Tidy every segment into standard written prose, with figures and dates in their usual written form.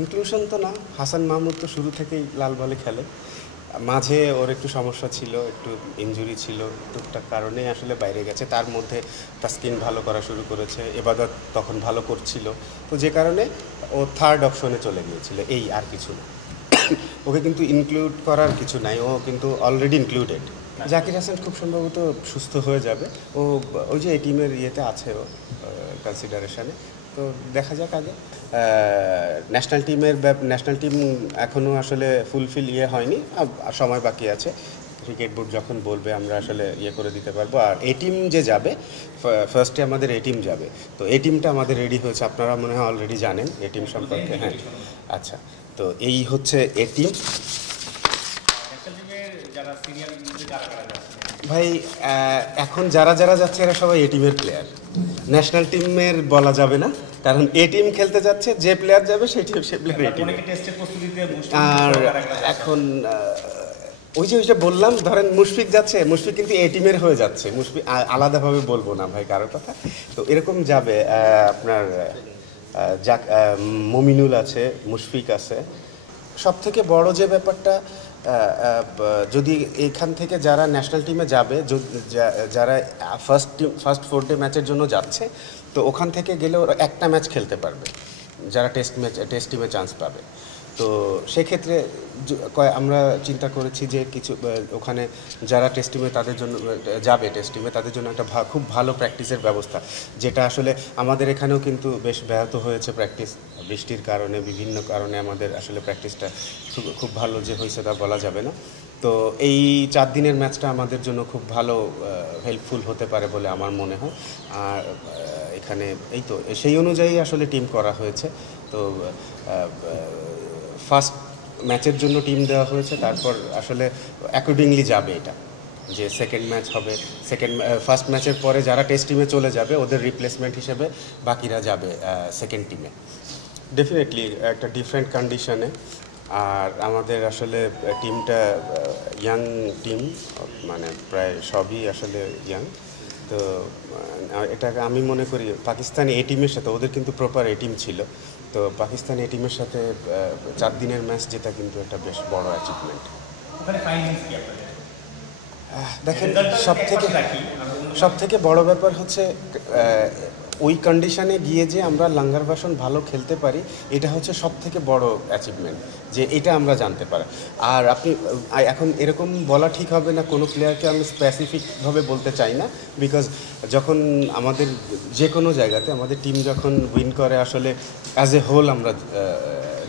Inclusion তো না, হাসান মাহমুদ তো শুরু থেকেই লাল বলে খেলে। মাঝে ওর একটু সমস্যা ছিল, একটু ইনজুরি ছিল, টুকটাক কারণে আসলে বাইরে গেছে। তার মধ্যে তাসকিন ভালো করা শুরু করেছে, এবাদত তখন ভালো করছিল, তো যে কারণে ও থার্ড অপশনে চলে গিয়েছিল, এই আর কিছু না। ওকে কিন্তু ইনক্লুড করার কিছু নাই, ও কিন্তু অলরেডি ইনক্লুডেড। জাকির হাসান খুব সম্ভবত সুস্থ হয়ে যাবে, ও ওই যে এই টিমের ইয়েতে আছে, ও কনসিডারেশনে। তো দেখা যাক আগে। ন্যাশনাল টিম এখনও আসলে ফুলফিল হয়নি, সময় বাকি আছে। ক্রিকেট বোর্ড যখন বলবে আমরা আসলে করে দিতে পারবো। আর এ টিম যে যাবে, ফার্স্টে আমাদের এ টিম যাবে, তো এ টিমটা আমাদের রেডি হয়েছে, আপনারা মনে হয় অলরেডি জানেন এ টিম সম্পর্কে। হ্যাঁ, আচ্ছা, তো এই হচ্ছে এ টিম। ভাই এখন যারা যারা যাচ্ছে এরা সবাই এ টিমের প্লেয়ার, ন্যাশনাল টিমের বলা যাবে না, কারণ এ টিম খেলতে যাচ্ছে, যে প্লেয়ার যাবে সে প্লেয়ার এ টিম। আর এখন ওইটা বললাম, ধরেন মুশফিক যাচ্ছে, মুশফিক কিন্তু এ টিমের হয়ে যাচ্ছে, মুশফিক আলাদাভাবে বলবো না ভাই কারোর কথা, তো এরকম যাবে। আপনার মমিনুল আছে, মুশফিক আছে। সব থেকে বড় যে ব্যাপারটা, যদি এখান থেকে যারা ন্যাশনাল টিমে যাবে, যারা ফার্স্ট 4 ডে ম্যাচের জন্য যাচ্ছে, তো ওখান থেকে গেলে ওরা একটা ম্যাচ খেলতে পারবে, যারা টেস্ট টিমে চান্স পাবে। তো সেক্ষেত্রে আমরা চিন্তা করেছি যে কিছু ওখানে যারা টেস্ট টিমে তাদের জন্য যাবে, টেস্ট টিমে তাদের জন্য একটা খুব ভালো প্র্যাকটিসের ব্যবস্থা, যেটা আসলে আমাদের এখানেও কিন্তু বেশ ব্যাহত হয়েছে প্র্যাকটিস, বৃষ্টির কারণে, বিভিন্ন কারণে আমাদের আসলে প্র্যাকটিসটা খুব ভালো যে হয়েছে তা বলা যাবে না। তো এই 4 দিনের ম্যাচটা আমাদের জন্য খুব ভালো হেল্পফুল হতে পারে বলে আমার মনে হয়। আর এখানে এই তো সেই অনুযায়ী আসলে টিম করা হয়েছে। তো ফার্স্ট ম্যাচের জন্য টিম দেওয়া হয়েছে, তারপর আসলে অ্যাকর্ডিংলি যাবে এটা, যে সেকেন্ড ম্যাচ হবে, ফার্স্ট ম্যাচের পরে যারা টেস্ট টিমে চলে যাবে ওদের রিপ্লেসমেন্ট হিসেবে বাকিরা যাবে সেকেন্ড টিমে। ডেফিনেটলি একটা ডিফারেন্ট কন্ডিশনে। আর আমাদের আসলে টিমটা ইয়াং টিম, মানে প্রায় সবই আসলে ইয়াং। তো এটাকে আমি মনে করি পাকিস্তানি এ টিমের সাথে, ওদের কিন্তু প্রপার এ টিম ছিল, তো পাকিস্তানি এ টিমের সাথে 4 দিনের ম্যাচ জেতা কিন্তু একটা বেশ বড় অ্যাচিভমেন্ট। দেখেন, সব থেকে বড় ব্যাপার হচ্ছে ওই কন্ডিশনে গিয়ে যে আমরা লাঙ্গার ভাষণ ভালো খেলতে পারি, এটা হচ্ছে সব থেকে বড় অ্যাচিভমেন্ট, যে এটা আমরা জানতে পারি। আর আপনি এখন এরকম বলা ঠিক হবে না, কোনো প্লেয়ারকে আমি স্পেসিফিকভাবে বলতে চাই না, বিকজ যখন আমাদের যে কোনো জায়গাতে আমাদের টিম যখন উইন করে, আসলে অ্যাজ এ হোল আমরা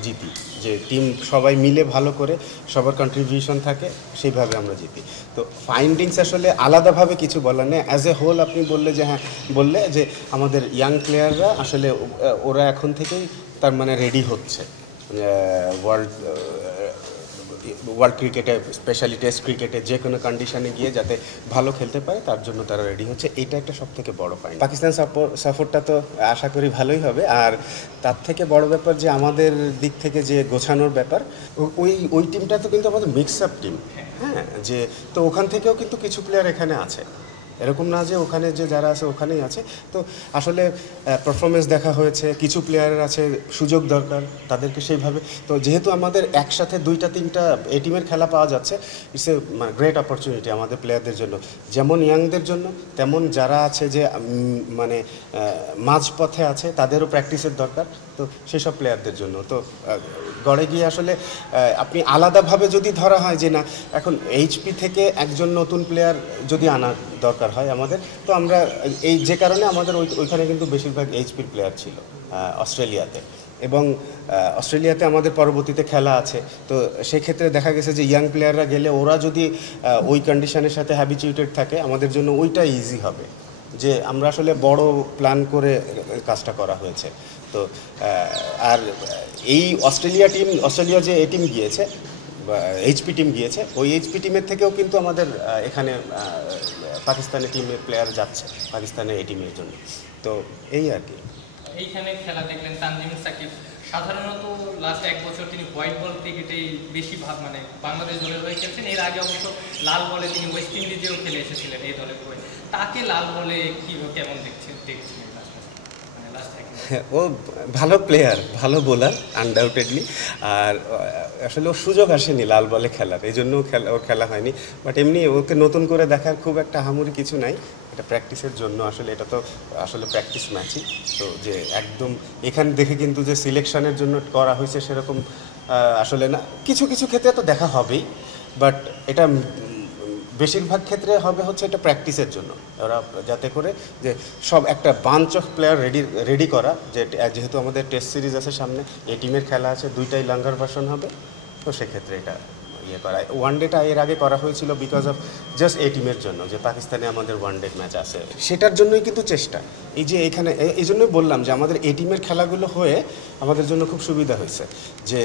জিতি, যে টিম সবাই মিলে ভালো করে সবার কন্ট্রিবিউশন থাকে, সেইভাবে আমরা জিতি। তো ফাইন্ডিংস আসলে আলাদাভাবে কিছু বলার নেই, অ্যাজ এ হোল আপনি বললে যে আমাদের ইয়াং প্লেয়াররা আসলে ওরা এখন থেকেই তার মানে রেডি হচ্ছে ওয়ার্ল্ড ক্রিকেটে, স্পেশালি টেস্ট ক্রিকেটে যে কোনো কন্ডিশনে গিয়ে যাতে ভালো খেলতে পারে তার জন্য তারা রেডি হচ্ছে, এটা একটা সব থেকে বড় পয়েন্ট। পাকিস্তান সফরটা তো আশা করি ভালোই হবে। আর তার থেকে বড় ব্যাপার যে আমাদের দিক থেকে যে গোছানোর ব্যাপার, ওই টিমটা তো কিন্তু আমাদের মিক্স আপ টিম। হ্যাঁ, যে তো ওখান থেকেও কিন্তু কিছু প্লেয়ার এখানে আছে, এরকম না যে ওখানে যে যারা আছে ওখানেই আছে। তো আসলে পারফরমেন্স দেখা হয়েছে, কিছু প্লেয়ারের আছে সুযোগ দরকার তাদেরকে সেইভাবে। তো যেহেতু আমাদের একসাথে 2-3টা এ টিমের খেলা পাওয়া যাচ্ছে, ইটস এ গ্রেট অপরচুনিটি আমাদের প্লেয়ারদের জন্য, যেমন ইয়াংদের জন্য, তেমন যারা আছে যে মানে মাঝপথে আছে তাদেরও প্র্যাকটিসের দরকার, তো সেসব প্লেয়ারদের জন্য। তো গড়ে গিয়ে আসলে আপনি আলাদাভাবে যদি ধরা হয় যে না, এখন এইচপি থেকে একজন নতুন প্লেয়ার যদি আনার দরকার হয় আমাদের, তো আমরা এই যে কারণে আমাদের ওইখানে কিন্তু বেশিরভাগ এইচপির প্লেয়ার ছিল অস্ট্রেলিয়াতে, এবং অস্ট্রেলিয়াতে আমাদের পরবর্তীতে খেলা আছে। তো সেক্ষেত্রে দেখা গেছে যে ইয়াং প্লেয়াররা গেলে ওরা যদি ওই কন্ডিশনের সাথে হ্যাবিচুয়েটেড থাকে, আমাদের জন্য ওইটা ইজি হবে, যে আমরা আসলে বড় প্ল্যান করে কাজটা করা হয়েছে। তো আর এই অস্ট্রেলিয়া যে এ টিম গিয়েছে, এইচপি টিম গিয়েছে, ওই এইচপি টিমের থেকেও কিন্তু আমাদের এখানে পাকিস্তানি টিমের প্লেয়ার যাচ্ছে পাকিস্তানের এই টিমের জন্য। তো এই আর কি। এইখানে খেলা দেখলেন তানজিম সাকিব, সাধারণত লাস্ট 1 বছর তিনি হোয়াইট বল ক্রিকেটেই বেশি মানে বাংলাদেশ দলের হয়ে খেলছেন। এর আগে অবশ্য লাল বলে তিনি ওয়েস্ট ইন্ডিজেও খেলে এসেছিলেন এই দলের হয়ে। তাকে লাল বলে কেমন দেখছিলেন লাস্ট ও ভালো প্লেয়ার, ভালো বোলার আনডাউটেডলি। আর আসলে ওর সুযোগ আসেনি লাল বলে খেলার, এই জন্য ওর খেলা হয়নি। বাট এমনি ওকে নতুন করে দেখার খুব একটা আহামরি কিছু নাই, এটা প্র্যাকটিসের জন্য। আসলে এটা তো আসলে প্র্যাকটিস ম্যাচই তো, যে একদম এখানে দেখে কিন্তু যে সিলেকশনের জন্য করা হয়েছে সেরকম আসলে না। কিছু কিছু ক্ষেত্রে তো দেখা হবেই, বাট এটা বেশিরভাগ ক্ষেত্রে হবে হচ্ছে এটা প্র্যাকটিসের জন্য। ওরা যাতে করে যে সব একটা বাঞ্চ অফ প্লেয়ার রেডি করা, যে যেহেতু আমাদের টেস্ট সিরিজ আছে সামনে, এই টিমের খেলা আছে, দুইটাই লাঙ্গার ভার্সন হবে, তো সেক্ষেত্রে এটা ইয়ে করা। ওয়ান ডেটা এর আগে করা হয়েছিল বিকজ অফ জাস্ট এই টিমের জন্য, যে পাকিস্তানে আমাদের ওয়ান ডে ম্যাচ আছে, সেটার জন্যই কিন্তু চেষ্টা। এই যে এখানে এই জন্যই বললাম যে আমাদের এই টিমের খেলাগুলো হয়ে আমাদের জন্য খুব সুবিধা হয়েছে। যে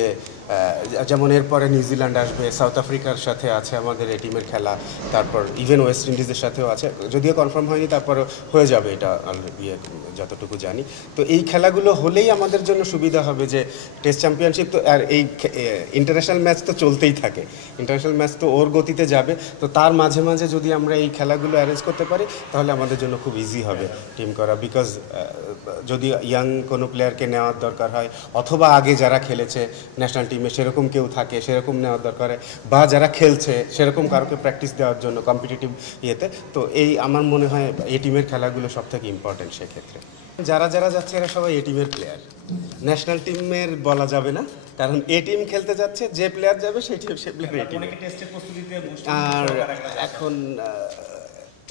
যেমন এরপরে নিউজিল্যান্ড আসবে, সাউথ আফ্রিকার সাথে আছে আমাদের এই টিমের খেলা, তারপর ইভেন ওয়েস্ট ইন্ডিজের সাথেও আছে, যদিও কনফার্ম হয়নি, তারপর হয়ে যাবে এটা অলরেডি যতটুকু জানি। তো এই খেলাগুলো হলেই আমাদের জন্য সুবিধা হবে, যে টেস্ট চ্যাম্পিয়নশিপ তো আর এই ইন্টারন্যাশনাল ম্যাচ তো চলতেই থাকে, ইন্টারন্যাশনাল ম্যাচ তো ওর গতিতে যাবে। তো তার মাঝে মাঝে যদি আমরা এই খেলাগুলো অ্যারেঞ্জ করতে পারি তাহলে আমাদের জন্য খুব ইজি হবে টিম করা। বিকজ যদি ইয়াং কোনো প্লেয়ারকে নেওয়ার দরকার হয়, অথবা আগে যারা খেলেছে ন্যাশনাল টিমে সেরকম কেউ থাকে, সেরকম নেওয়ার দরকার হয়, বা যারা খেলছে সেরকম কারোকে প্র্যাকটিস দেওয়ার জন্য কম্পিটিটিভ ইয়েতে, তো এই আমার মনে হয় এই টিমের খেলাগুলো সব থেকে ইম্পর্টেন্ট সেক্ষেত্রে। যারা যারা যাচ্ছে এরা সবাই এ টিমের প্লেয়ার, ন্যাশনাল টিমের বলা যাবে না, কারণ এ টিম খেলতে যাচ্ছে, যে প্লেয়ার যাবে সেই প্লেয়ার এ টিম। আর এখন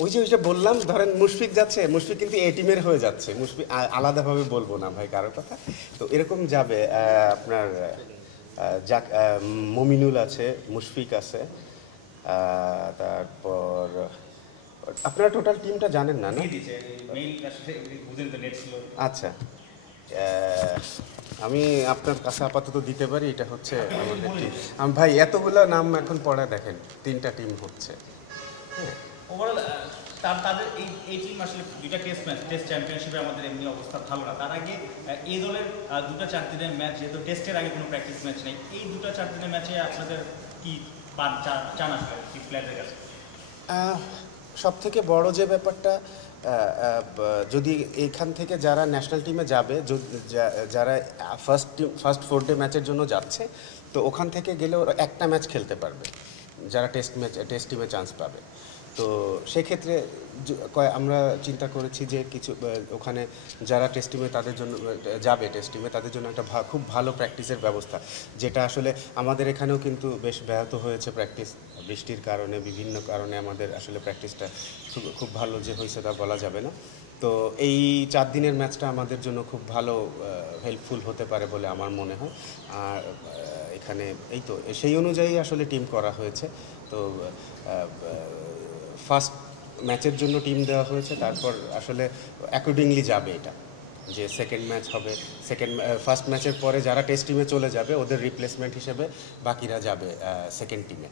ওইটা বললাম, ধরেন মুশফিক যাচ্ছে, মুশফিক কিন্তু এ টিমের হয়ে যাচ্ছে, মুশফিক আলাদাভাবে বলবো না ভাই কারোর কথা, তো এরকম যাবে। আপনার মমিনুল আছে, মুশফিক আছে, তারপর আপনারা টোটাল টিমটা জানেন না না? আচ্ছা, আমি আপনার কাছে আপাতত দিতে পারি, এটা হচ্ছে আমাদের টিম। ভাই এতগুলো নাম এখন পড়ে দেখেন, 3টা টিম হচ্ছে। হ্যাঁ, ওভারঅল তাদের এই টিম আসলে দুইটা টেস্ট চ্যাম্পিয়নশিপে আমাদের এমনি অবস্থা ভালো না। তার আগে এই দলের 2-4 দিনের ম্যাচ, যেহেতু টেস্টের আগে কোনো প্র্যাকটিস ম্যাচ নেই, এই 2-4 দিনের ম্যাচে আপনাদের কি চান আসলে কি প্লেয়ারদের কাছে? সব থেকে বড় যে ব্যাপারটা, যদি এখান থেকে যারা ন্যাশনাল টিমে যাবে, যারা ফার্স্ট 4 ডে ম্যাচের জন্য যাচ্ছে, তো ওখান থেকে গেলে ওরা একটা ম্যাচ খেলতে পারবে, যারা টেস্ট টিমে চান্স পাবে। তো সেক্ষেত্রে আমরা চিন্তা করেছি যে কিছু ওখানে যারা টেস্ট টিমে তাদের জন্য যাবে, টেস্ট টিমে তাদের জন্য একটা খুব ভালো প্র্যাকটিসের ব্যবস্থা, যেটা আসলে আমাদের এখানেও কিন্তু বেশ ব্যাহত হয়েছে প্র্যাকটিস, বৃষ্টির কারণে, বিভিন্ন কারণে আমাদের আসলে প্র্যাকটিসটা খুব ভালো যে হয়েছে তা বলা যাবে না। তো এই 4 দিনের ম্যাচটা আমাদের জন্য খুব ভালো হেল্পফুল হতে পারে বলে আমার মনে হয়। আর এখানে এই তো সেই অনুযায়ী আসলে টিম করা হয়েছে। তো ফার্স্ট ম্যাচের জন্য টিম দেওয়া হয়েছে, তারপর আসলে অ্যাকর্ডিংলি যাবে এটা, যে সেকেন্ড ম্যাচ হবে, ফার্স্ট ম্যাচের পরে যারা টেস্ট টিমে চলে যাবে ওদের রিপ্লেসমেন্ট হিসেবে বাকিরা যাবে সেকেন্ড টিমে।